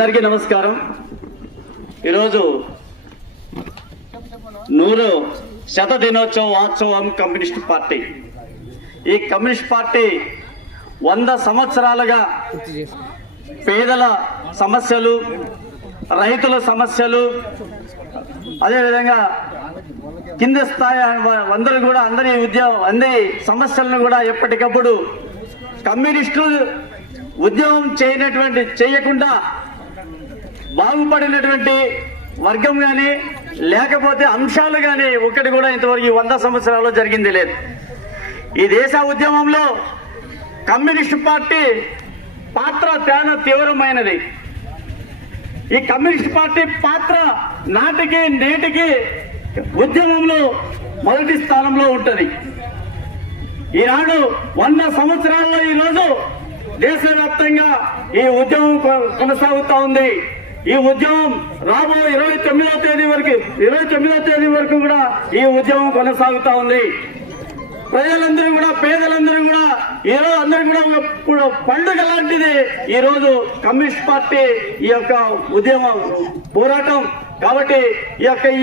అందరికీ నమస్కారం. ఈరోజు 100వ దినోత్సవం కమ్యూనిస్ట్ పార్టీ. ఈ కమ్యూనిస్ట్ పార్టీ 100 సంవత్సరాలుగా పేదల సమస్యలు, రైతుల సమస్యలు, అదేవిధంగా కింద స్థాయి అందరి సమస్యలను కూడా ఎప్పటికప్పుడు కమ్యూనిస్టులు ఉద్యమం చేయకుండా బాగుపడినటువంటి వర్గం కానీ లేకపోతే అంశాలు కానీ ఒకటి కూడా ఇంతవరకు 100 సంవత్సరాల్లో జరిగింది లేదు. ఈ దేశ ఉద్యమంలో కమ్యూనిస్ట్ పార్టీ పాత్ర చాలా తీవ్రమైనది. ఈ కమ్యూనిస్ట్ పార్టీ పాత్ర నాటికి నేటికి ఉద్యమంలో మొదటి స్థానంలో ఉంటుంది. ఈనాడు 100 సంవత్సరాల్లో ఈరోజు దేశవ్యాప్తంగా ఈ ఉద్యమం కొనసాగుతూ ఉంది. ఈ ఉద్యమం రాబో 29వ తేదీ వరకు కూడా ఈ ఉద్యమం కొనసాగుతూ ఉంది. ప్రజలందరూ కూడా, పేదలందరూ కూడా ఈరోజు అందరూ కూడా పండుగ లాంటిది ఈరోజు కమ్యూనిస్ట్ పార్టీ ఈ యొక్క ఉద్యమం పోరాటం. కాబట్టి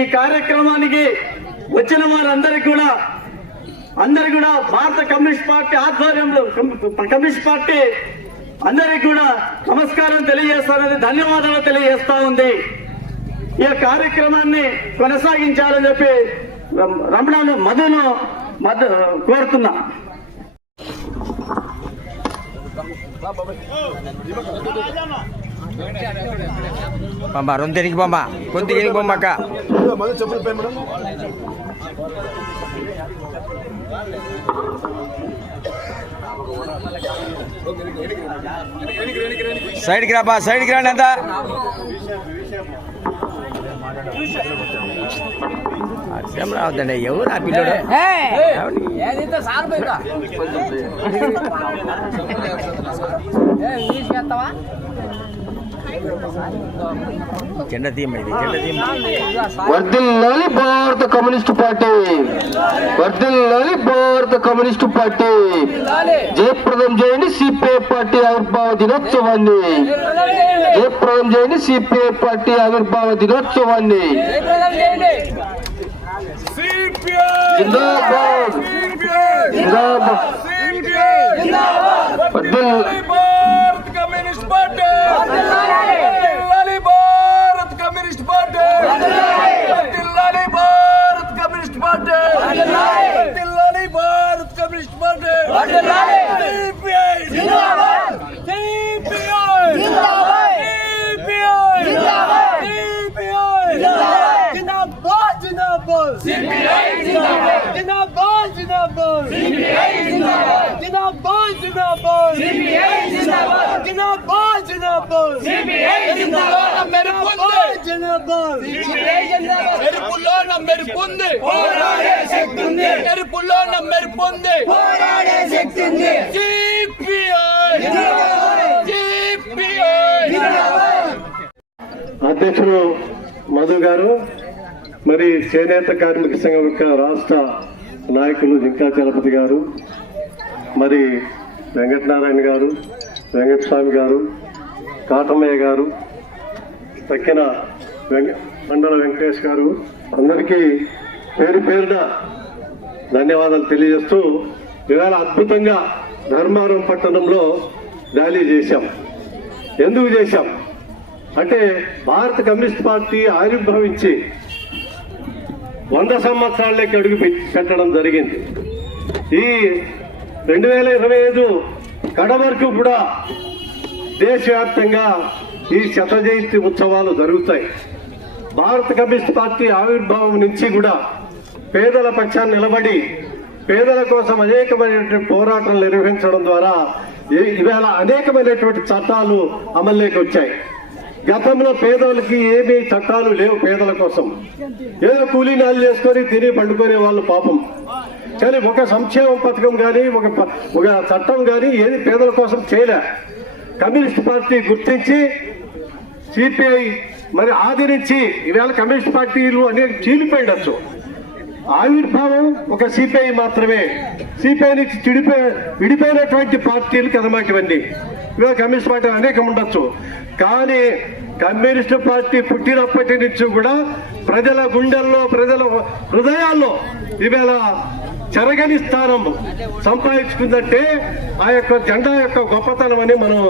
ఈ కార్యక్రమానికి వచ్చిన వారందరికీ కూడా భారత కమ్యూనిస్ట్ పార్టీ ఆధ్వర్యంలో కమ్యూనిస్ట్ పార్టీ అందరికీ కూడా నమస్కారం తెలియజేస్తానని, ధన్యవాదాలు తెలియజేస్తా ఉంది. ఈ కార్యక్రమాన్ని కొనసాగించాలని చెప్పి రమణను మధును కోరుతున్నా. రొంతెనికి బొమ్మ కొంతకి బొమ్మక్క సైడ్కి రాబా, సైడ్కి రాండి అంతా. అర్థం రావద్దండి. ఎవరు ఆ పిల్లడు? జెండా తీయం, ఇది జెండా తీయం. వర్ధిల్లాలి భారత కమ్యూనిస్ట్ పార్టీ, వర్ధిల్లాలి భారత కమ్యూనిస్ట్ పార్టీ. జయప్రదం చేయండి సిపిఐ పార్టీ ఆవిర్భావ దినోత్సవాన్ని, జయప్రదం చేయండి సిపిఐ పార్టీ ఆవిర్భావ దినోత్సవాన్ని. జిందాబాద్, జిందాబాద్, communist party, Bharat communist party, Bharat communist party, Bharat communist party. అధ్యక్షుడు మధు గారు, మరి చేనేత కార్మిక సంఘం యొక్క రాష్ట్ర నాయకులు జింకా చలపతి గారు, మరి వెంకటనారాయణ గారు, వెంకటస్వామి గారు, కాటమయ్య గారు, తక్కిన మండల వెంకటేష్ గారు, అందరికీ పేరు పేరున ధన్యవాదాలు తెలియజేస్తూ, ఇవాళ అద్భుతంగా ధర్మారం పట్టణంలో ర్యాలీ చేశాం. ఎందుకు చేశాం అంటే భారత కమ్యూనిస్ట్ పార్టీ ఆవిర్భవించి 100 సంవత్సరాలకి అడుగు పెట్టడం జరిగింది. ఈ 2025 కడ వరకు కూడా దేశవ్యాప్తంగా ఈ శత జయంతి ఉత్సవాలు జరుగుతాయి. భారత కమ్యూనిస్ట్ పార్టీ ఆవిర్భావం నుంచి కూడా పేదల పక్షాన్ని నిలబడి పేదల కోసం అనేకమైనటువంటి పోరాటాలు నిర్వహించడం ద్వారా ఇవాళ అనేకమైనటువంటి చట్టాలు అమల్లోకి వచ్చాయి. గతంలో పేదలకి ఏమీ చట్టాలు లేవు. పేదల కోసం ఏదో కూలీనాలు చేసుకొని తిని పండుకునే వాళ్ళు పాపం. కానీ ఒక సంక్షేమ పథకం కానీ ఒక చట్టం కానీ ఏది పేదల కోసం చేయలే. కమ్యూనిస్ట్ పార్టీ గుర్తించి సిపిఐ మరి ఆదరించి ఇవాళ కమ్యూనిస్ట్ పార్టీలు అనేక చీలిపోయిండొచ్చు. ఆవిర్భావం ఒక సిపిఐ మాత్రమే. సిపిఐ నుంచి విడిపోయినటువంటి పార్టీలు కదమాకి ఇవన్నీ. ఇవాళ కమ్యూనిస్ట్ పార్టీ అనేకం ఉండొచ్చు. కానీ కమ్యూనిస్టు పార్టీ పుట్టినప్పటి నుంచి కూడా ప్రజల గుండెల్లో, ప్రజల హృదయాల్లో ఈవేళ చెరగని స్థానం సంపాదించుకుందంటే ఆ యొక్క జెండా యొక్క గొప్పతనం అని మనం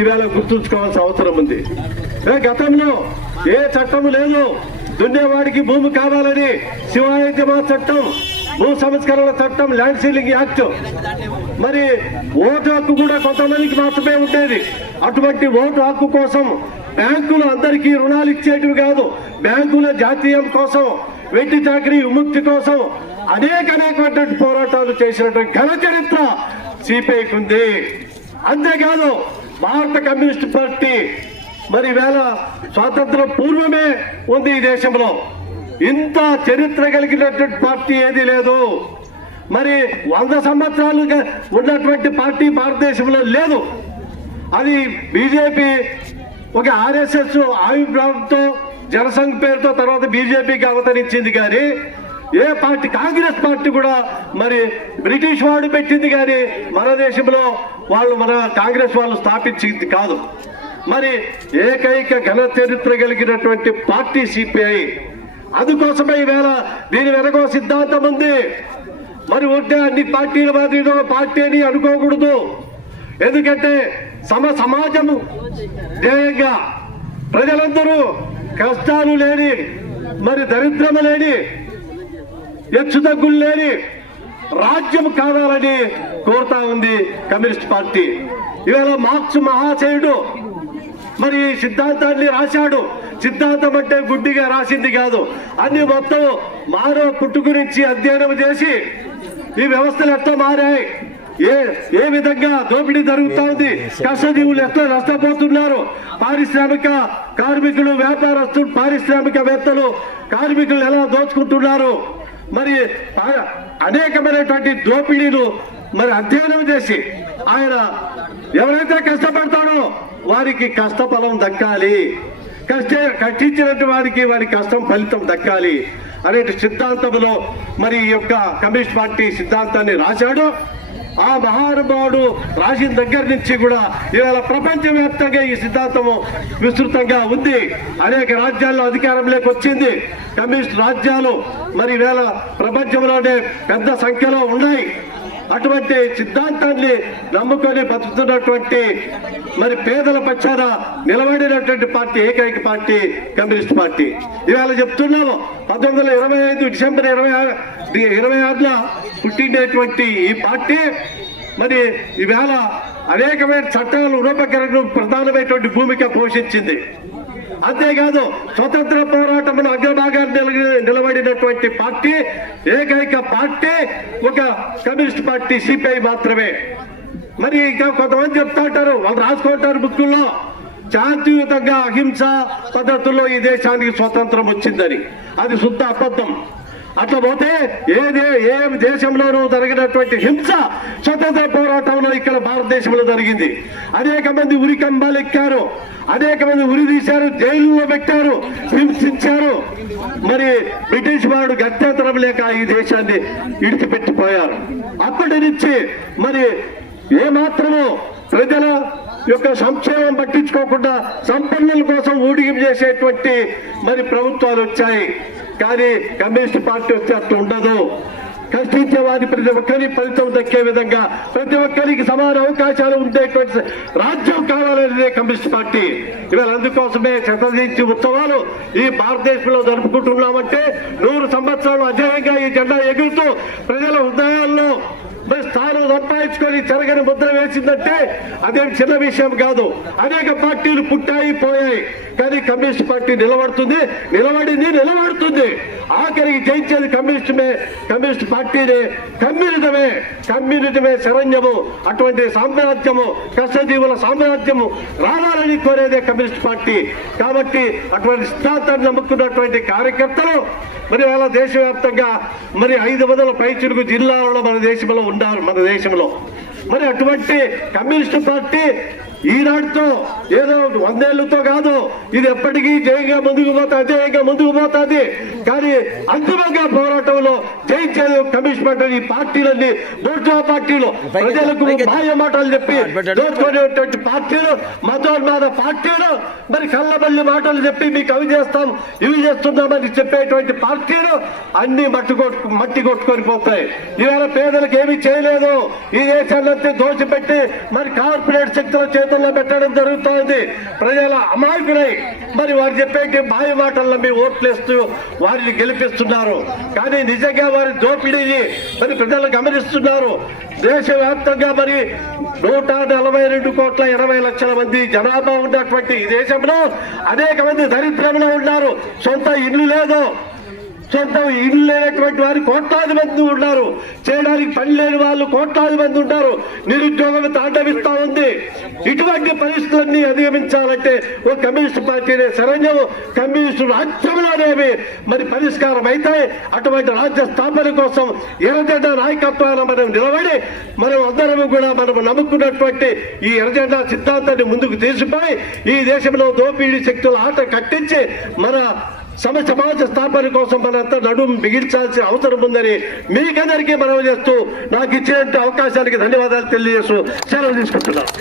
ఈవేళ గుర్తుంచుకోవాల్సిన అవసరం ఉంది. గతంలో ఏ చట్టం లేదు, దున్నేవాడికి భూమి కావాలని శివాయజమా చట్టం, భూ సంస్కరణ చట్టం, ల్యాండ్ సీలింగ్ యాక్ట్, మరి ఓటు హక్కు కూడా కొంతమందికి మాత్రమే ఉండేది. అటువంటి ఓటు హక్కు కోసం బ్యాంకులు అందరికీ రుణాలు ఇచ్చేటివి కాదు, బ్యాంకుల జాతీయం కోసం, వెట్టి చాకరీ విముక్తి కోసం అనేకమైనటువంటి పోరాటాలు చేసినటువంటి ఘన చరిత్ర సిపిఐకి ఉంది. అంతేకాదు భారత కమ్యూనిస్ట్ పార్టీ మరి వేళ స్వాతంత్రం పూర్వమే ఉంది ఈ దేశంలో. ఇంత చరిత్ర కలిగినటువంటి పార్టీ ఏది లేదు. మరి 100 సంవత్సరాలుగా ఉన్నటువంటి పార్టీ భారతదేశంలో లేదు. అది బీజేపీ ఒక ఆర్ఎస్ఎస్ ఆవిర్భావంతో, జనసంఘ్ పేరుతో తర్వాత బీజేపీకి అవతరించింది. కానీ ఏ పార్టీ, కాంగ్రెస్ పార్టీ కూడా మరి బ్రిటిష్ వాడు పెట్టింది కానీ మన దేశంలో వాళ్ళు, మన కాంగ్రెస్ వాళ్ళు స్థాపించింది కాదు. మరి ఏకైక ఘన చరిత్ర కలిగినటువంటి పార్టీ సిపిఐ. అందుకోసమే ఈవేళ దీని వెనక సిద్ధాంతం ఉంది. మరి ఉంటే అన్ని పార్టీల మాదిరిలో పార్టీ అని అనుకోకూడదు. ఎందుకంటే సమాజము ధ్యేయంగా ప్రజలందరూ కష్టాలు లేని, మరి దరిద్రము లేని, హెచ్చుతగ్గులు లేని రాజ్యం కావాలని కోరుతా ఉంది కమ్యూనిస్ట్ పార్టీ. ఇవాళ మార్క్స్ మహాశయుడు మరి సిద్ధాంతాన్ని రాశాడు. సిద్ధాంతం అంటే గుడ్డిగా రాసింది కాదు, అన్ని మొత్తం మానవ పుట్టు గురించి అధ్యయనం చేసి ఈ వ్యవస్థలు ఎట్లా మారాయి, ఏ విధంగా దోపిడీ జరుగుతా ఉంది, కష్టజీవులు ఎట్లా నష్టపోతున్నారు, పారిశ్రామిక కార్మికులు, వ్యాపారస్తులు, పారిశ్రామికవేత్తలు కార్మికులు ఎలా దోచుకుంటున్నారు, మరి అనేకమైనటువంటి దోపిడీలు మరి అధ్యయనం చేసి ఆయన ఎవరైతే కష్టపడతాడో వారికి కష్టఫలం దక్కాలి, కష్టించినట్టు వారి కష్టం ఫలితం దక్కాలి అనే సిద్ధాంతంలో మరి ఈ యొక్క కమ్యూనిస్ట్ పార్టీ సిద్ధాంతాన్ని రాశాడు. ఆ మహానుభావుడు రాసిన దగ్గర నుంచి కూడా ఇవాళ ప్రపంచవ్యాప్తంగా ఈ సిద్ధాంతము విస్తృతంగా ఉంది. అనేక రాజ్యాల్లో అధికారంలోకి వచ్చింది. కమ్యూనిస్ట్ రాజ్యాలు మరి ఇవాళ ప్రపంచంలోనే పెద్ద సంఖ్యలో ఉన్నాయి. అటువంటి సిద్ధాంతాన్ని నమ్ముకొని బతుకుతున్నటువంటి మరి పేదల పక్షాన నిలబడినటువంటి పార్టీ ఏకైక పార్టీ కమ్యూనిస్ట్ పార్టీ. ఇవాళ చెప్తున్నాము 1925 డిసెంబర్ 26న పుట్టినటువంటి ఈ పార్టీ మరి ఈవేళ అనేకమైన చట్టాల రూపకరణకు ప్రధానమైనటువంటి భూమిక పోషించింది. అంతేకాదు స్వతంత్ర పోరాటంలో అగ్రభాగాన్ని నిలబడినటువంటి పార్టీ, ఏకైక పార్టీ ఒక కమ్యూనిస్ట్ పార్టీ సిపిఐ మాత్రమే. మరి ఇంకా కొంతమంది చెప్తా ఉంటారు, వాళ్ళు రాసుకుంటారు బుక్కుల్లో, శాంతియుతంగా అహింస పద్ధతుల్లో ఈ దేశానికి స్వతంత్రం వచ్చిందని. అది శుద్ధ అబద్ధం. అట్లా పోతే ఏ దేశంలోనూ జరిగినటువంటి హింస స్వతంత్ర పోరాటంలో ఇక్కడ భారతదేశంలో జరిగింది. అనేక మంది ఉరికంబాలు ఎక్కారు, అనేక మంది ఉరి తీశారు, జైలులో పెట్టారు, హింసించారు. మరి బ్రిటిష్ వాడు గత్యంతరం లేక ఈ దేశాన్ని ఇడిచిపెట్టిపోయారు. అప్పటి నుంచి మరి ఏమాత్రము ప్రజల యొక్క సంక్షేమం పట్టించుకోకుండా సంపన్నుల కోసం ఊడిగం చేసేటువంటి మరి ప్రభుత్వాలు వచ్చాయి. కానీ కమ్యూనిస్ట్ పార్టీ వస్తే అట్లా ఉండదు. కష్టించే వారి ప్రతి ఒక్కరికి ఫలితం దక్కే విధంగా, ప్రతి ఒక్కరికి సమాన అవకాశాలు ఉండేటువంటి రాజ్యం కావాలనేదే కమ్యూనిస్ట్ పార్టీ. ఇవాళ అందుకోసమే శతజయంతి ఉత్సవాలు ఈ భారతదేశంలో జరుపుకుంటున్నామంటే 100 సంవత్సరాలు అజేయంగా ఈ జెండా ఎగురుతూ ప్రజల హృదయాల్లో మరి స్థానం సంపాదించుకొని చెరగని ముద్ర వేసిందంటే అదేం చిన్న విషయం కాదు. అనేక పార్టీలు పుట్టాయి, పోయాయి, కానీ కమ్యూనిస్ట్ పార్టీ నిలబడుతుంది, నిలబడుతుంది. ఆఖరికి జయించేది కమ్యూనిస్ట్ పార్టీనే. కమ్యూనిజమే శరణ్యము. అటువంటి సామ్రాజ్యము, కష్టజీవుల సామ్రాజ్యము రావాలని కోరేదే కమ్యూనిస్ట్ పార్టీ. కాబట్టి అటువంటి సిద్ధాంతాన్ని నమ్ముకున్నటువంటి కార్యకర్తలు మరి వాళ్ళ దేశవ్యాప్తంగా మరి 500 పైచిలుకు జిల్లాలలో మన దేశంలో ఉన్నారు. మరి అటువంటి కమ్యూనిస్ట్ పార్టీ ఈనాటితో ఏదో 100 ఏళ్లతో కాదు, ఇది ఎప్పటికీ జయంగా ముందుకు పోతుంది, అజయంగా ముందుకు పోతుంది. కానీ అంతిమంగా పోరాటంలో జయించేది కమ్యూనిస్ట్ పార్టీ. ఈ పార్టీలన్నీ బూర్జువా పార్టీలు, ప్రజలకు మాయ మాటలు చెప్పి దోచుకునేటువంటి పార్టీలు, మతోన్మాద పార్టీలు, మరి కళ్ళబల్లి మాటలు చెప్పి మీకు అవి చేస్తాం ఇవి చేస్తున్నామని చెప్పేటువంటి పార్టీలు అన్ని మట్టి కొట్టుకొని పోతాయి. ఇవాళ పేదలకు ఏమీ చేయలేదు. ఈ దేశాన్ని దోచిపెట్టి మరి కార్పొరేట్ శక్తుల చేతుల్లో పెట్టడం జరుగుతోంది. ప్రజల అమాయకులై మరి వారు చెప్పేటి బాయి మాటల్లో మీ ఓట్లేస్తూ వారిని గెలిపిస్తున్నారు. కానీ నిజంగా వారి దోపిడీని మరి ప్రజలు గమనిస్తున్నారు. దేశవ్యాప్తంగా మరి 142,20,00,000 మంది జనాభా ఉన్నటువంటి ఈ దేశంలో అనేక మంది దరిద్రంలో ఉన్నారు. సొంత ఇల్లు లేదు, సొంత ఇల్లు లేనటువంటి వారు కోట్లాది మంది ఉన్నారు. చేయడానికి పని లేని వాళ్ళు కోట్లాది మంది ఉంటారు. నిరుద్యోగం తాండవిస్తా ఉంది. ఇటువంటి పరిస్థితులన్నీ అధిగమించాలంటే ఒక కమ్యూనిస్ట్ పార్టీనే శరణ్యం. కమ్యూనిస్టు రాజ్యంలోనేవి మరి పరిష్కారం అయితే అటువంటి రాజ్య స్థాపన కోసం ఎర్రజెండా నాయకత్వాన్ని మనం నిలబడి మనం అందరం కూడా మనం నమ్ముకున్నటువంటి ఈ ఎర్రజెండా సిద్ధాంతాన్ని ముందుకు తీసుకుపోయి ఈ దేశంలో దోపిడీ శక్తుల ఆట కట్టించి మన సమాజ స్థాపన కోసం మనంతా నడుము బిగించాల్సిన అవసరం ఉందని మీకందరికీ మనవి చేస్తూ నాకు ఇచ్చినట్టు అవకాశానికి ధన్యవాదాలు తెలియజేస్తూ సెలవు తీసుకుంటున్నాను.